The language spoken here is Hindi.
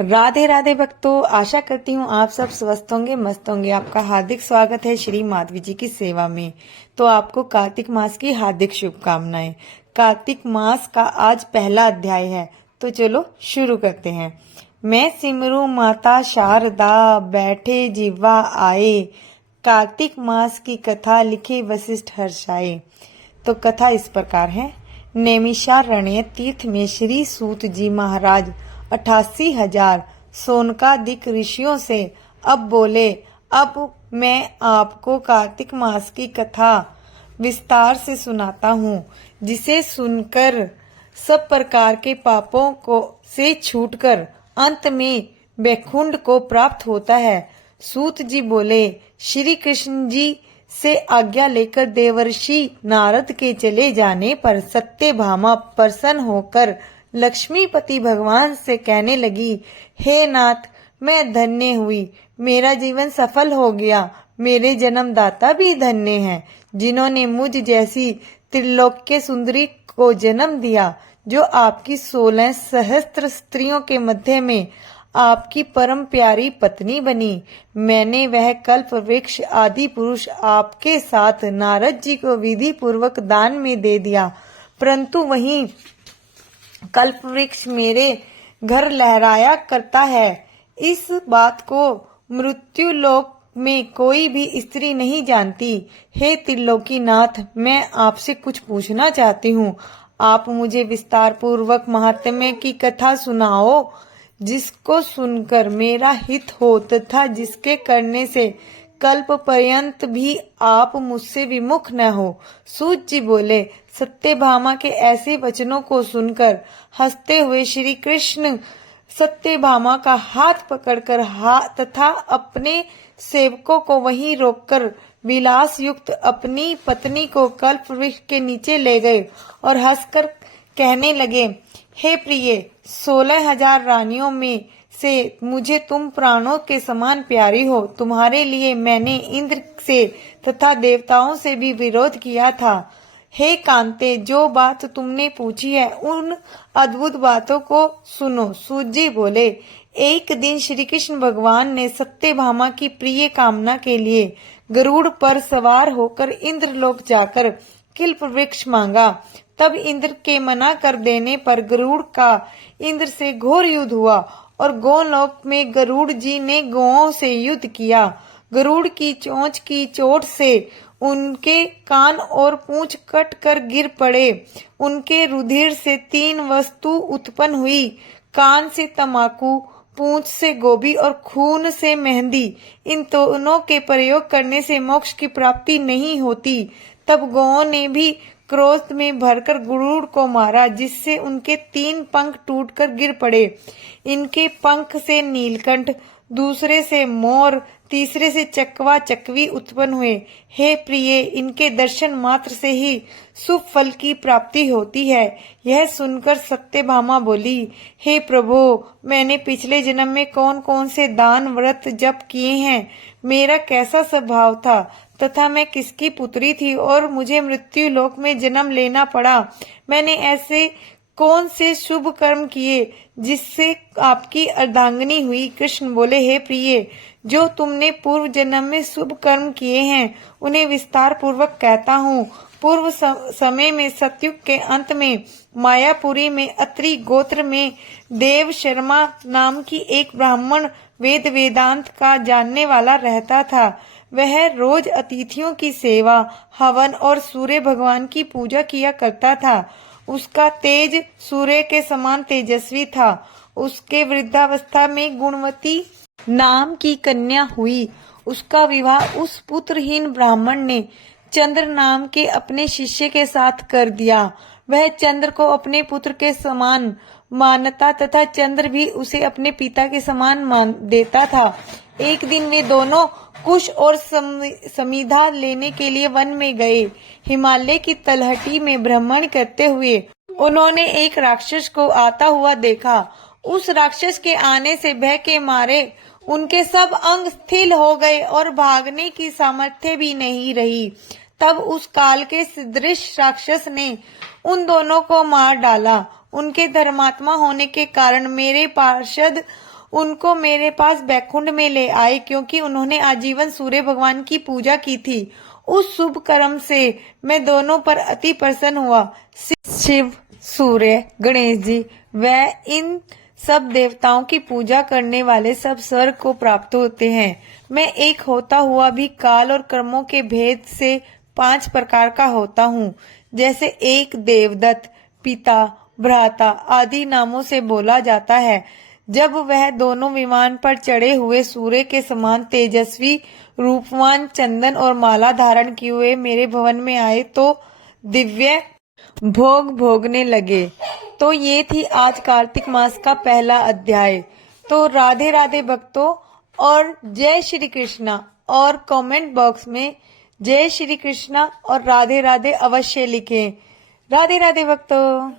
राधे राधे भक्तों, आशा करती हूँ आप सब स्वस्थ होंगे, मस्त होंगे। आपका हार्दिक स्वागत है श्री माधवी जी की सेवा में। तो आपको कार्तिक मास की हार्दिक शुभकामनाएं। कार्तिक मास का आज पहला अध्याय है, तो चलो शुरू करते हैं। मैं सिमरू माता शारदा, बैठे जिह्वा आए, कार्तिक मास की कथा लिखे वशिष्ठ हर्षाए। तो कथा इस प्रकार है। नैमिषारण्य तीर्थ में श्री सूत जी महाराज 88,000 सोनकादिक ऋषियों से अब बोले, अब मैं आपको कार्तिक मास की कथा विस्तार से सुनाता हूँ, जिसे सुनकर सब प्रकार के पापों को से छूटकर अंत में बैकुंठ को प्राप्त होता है। सूत जी बोले, श्री कृष्ण जी से आज्ञा लेकर देवर्षि नारद के चले जाने पर सत्यभामा प्रसन्न होकर लक्ष्मीपति भगवान से कहने लगी, हे नाथ, मैं धन्य हुई, मेरा जीवन सफल हो गया। मेरे जन्मदाता भी धन्य हैं, जिन्होंने मुझ जैसी त्रिलोक्य सुंदरी को जन्म दिया, जो आपकी 16 सहस्त्र स्त्रियों के मध्य में आपकी परम प्यारी पत्नी बनी। मैंने वह कल्प वृक्ष आदि पुरुष आपके साथ नारद जी को विधि पूर्वक दान में दे दिया, परंतु वही कल्प वृक्ष मेरे घर लहराया करता है। इस बात को मृत्यु लोक में कोई भी स्त्री नहीं जानती। हे त्रिलोकीनाथ, मैं आपसे कुछ पूछना चाहती हूँ। आप मुझे विस्तार पूर्वक महात्म्य की कथा सुनाओ, जिसको सुनकर मेरा हित हो तथा जिसके करने से कल्प पर्यंत भी आप मुझसे विमुख न हो। सूत जी बोले, सत्यभामा के ऐसे वचनों को सुनकर हंसते हुए श्री कृष्ण सत्यभामा का हाथ पकड़कर तथा अपने सेवकों को वहीं रोककर विलास युक्त अपनी पत्नी को कल्प वृक्ष के नीचे ले गए और हंसकर कहने लगे, हे प्रिय, 16,000 रानियों में से मुझे तुम प्राणों के समान प्यारी हो। तुम्हारे लिए मैंने इंद्र से तथा देवताओं से भी विरोध किया था। हे कांते, जो बात तुमने पूछी है उन अद्भुत बातों को सुनो। सूत जी बोले, एक दिन श्री कृष्ण भगवान ने सत्यभामा की प्रिय कामना के लिए गरुड़ पर सवार होकर इंद्रलोक जाकर किल्प वृक्ष मांगा। तब इंद्र के मना कर देने पर गरुड़ का इंद्र से घोर युद्ध हुआ और गोलोक में गरुड़ जी ने गौओं से युद्ध किया। गरुड़ की चोंच की चोट से उनके कान और पूंछ कट कर गिर पड़े। उनके रुधिर से 3 वस्तु उत्पन्न हुई, कान से तमाकू, पूंछ से गोभी और खून से मेहंदी। इन दोनों के प्रयोग करने से मोक्ष की प्राप्ति नहीं होती। तब गौओं ने भी क्रोध में भरकर गरुड़ को मारा, जिससे उनके 3 पंख टूटकर गिर पड़े। इनके पंख से नीलकंठ, दूसरे से मोर, तीसरे से चकवा चकवी उत्पन्न हुए। हे प्रिय, इनके दर्शन मात्र से ही शुभ फल की प्राप्ति होती है। यह सुनकर सत्यभामा बोली, हे प्रभु, मैंने पिछले जन्म में कौन कौन से दान व्रत जप किए हैं, मेरा कैसा स्वभाव था तथा मैं किसकी पुत्री थी और मुझे मृत्यु लोक में जन्म लेना पड़ा। मैंने ऐसे कौन से शुभ कर्म किए जिससे आपकी अर्धांगिनी हुई। कृष्ण बोले, हे प्रिय, जो तुमने पूर्व जन्म में शुभ कर्म किए हैं उन्हें विस्तार पूर्वक कहता हूँ। पूर्व समय में सतयुग के अंत में मायापुरी में अत्रि गोत्र में देव शर्मा नाम की एक ब्राह्मण वेद वेदांत का जानने वाला रहता था। वह रोज अतिथियों की सेवा, हवन और सूर्य भगवान की पूजा किया करता था। उसका तेज सूर्य के समान तेजस्वी था। उसके वृद्धावस्था में गुणवती नाम की कन्या हुई। उसका विवाह उस पुत्रहीन ब्राह्मण ने चंद्र नाम के अपने शिष्य के साथ कर दिया। वह चंद्र को अपने पुत्र के समान मानता तथा चंद्र भी उसे अपने पिता के समान मान देता था। एक दिन वे दोनों कुश और समिधा लेने के लिए वन में गए। हिमालय की तलहटी में भ्रमण करते हुए उन्होंने एक राक्षस को आता हुआ देखा। उस राक्षस के आने से भय के मारे उनके सब अंग स्थिर हो गए और भागने की सामर्थ्य भी नहीं रही। तब उस काल के सदृश राक्षस ने उन दोनों को मार डाला। उनके धर्मात्मा होने के कारण मेरे पार्षद उनको मेरे पास बैकुंठ में ले आए, क्योंकि उन्होंने आजीवन सूर्य भगवान की पूजा की थी। उस शुभ कर्म से मैं दोनों पर अति प्रसन्न हुआ। शिव, सूर्य, गणेश जी व इन सब देवताओं की पूजा करने वाले सब स्वर्ग को प्राप्त होते हैं। मैं एक होता हुआ भी काल और कर्मों के भेद से 5 प्रकार का होता हूँ। जैसे एक देवदत्त, पिता, भ्राता आदि नामों से बोला जाता है। जब वह दोनों विमान पर चढ़े हुए सूर्य के समान तेजस्वी रूपवान चंदन और माला धारण किए हुए मेरे भवन में आए तो दिव्य भोग भोगने लगे। तो ये थी आज कार्तिक मास का पहला अध्याय। तो राधे राधे भक्तों और जय श्री कृष्णा, और कमेंट बॉक्स में जय श्री कृष्णा और राधे राधे अवश्य लिखें। राधे राधे भक्तों।